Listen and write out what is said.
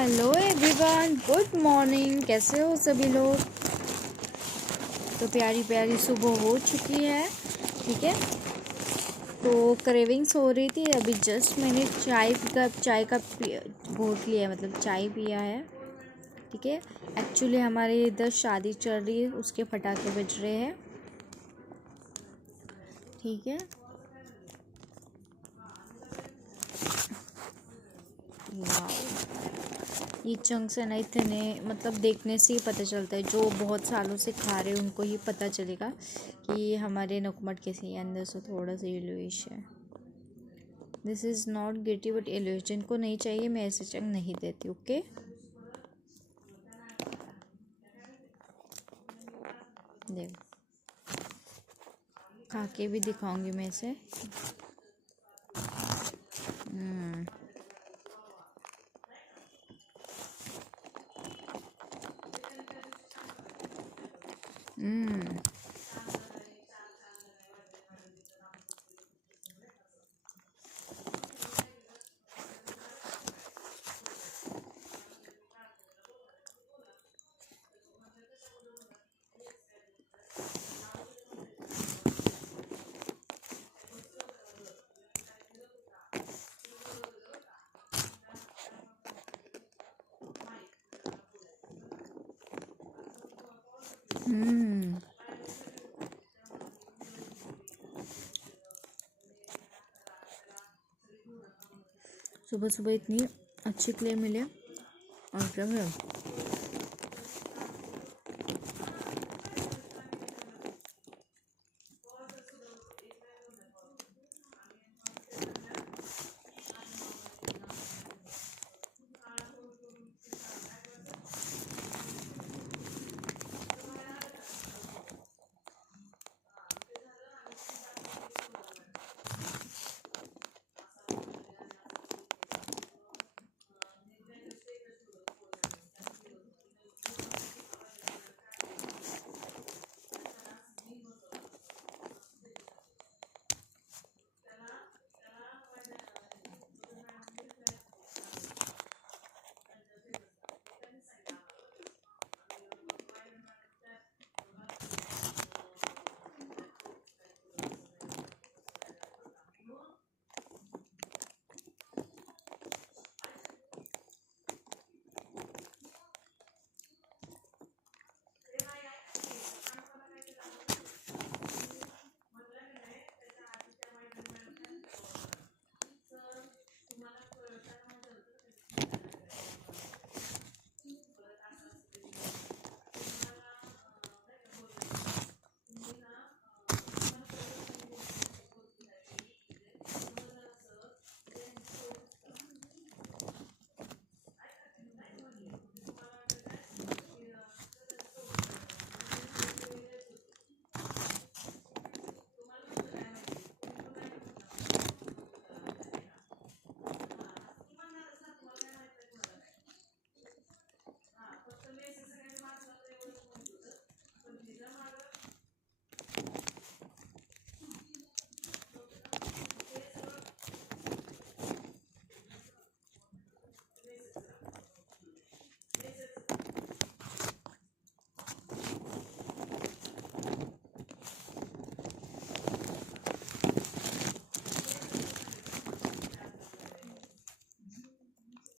Hello everyone, good morning. कैसे हो सभी लोग? तो प्यारी प्यारी सुबह हो चुकी है। ठीक है, तो क्रेविंग्स हो रही थी। अभी जस्ट मैंने चाय का घोट लिया है, मतलब चाय पिया है। ठीक है, एक्चुअली हमारे इधर शादी चल रही है, उसके पटाखे बज रहे हैं। ठीक है, ये चंक्स है ना, इतने मतलब देखने से ही पता चलता है। जो बहुत सालों से खा रहे हैं उनको ही पता चलेगा कि हमारे नकुमट कैसे अंदर से थोड़ा सा येलोइश है। दिस इज़ नॉट गिटी बट येलोइश। जिनको नहीं चाहिए मैं ऐसे चंक नहीं देती। ओके, देखो खा के भी दिखाऊंगी मैं इसे। हम्म हम्म हम्म सुबह सुबह इतनी अच्छी क्ले मिले और क्या है,